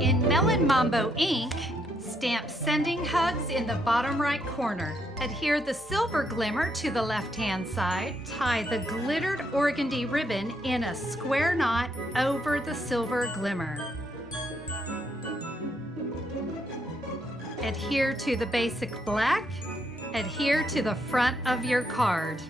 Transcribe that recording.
In Melon Mambo Ink, stamp Sending Hugs in the bottom right corner. Adhere the silver glimmer to the left-hand side. Tie the glittered organdy ribbon in a square knot over the silver glimmer. Adhere to the basic black. Adhere to the front of your card.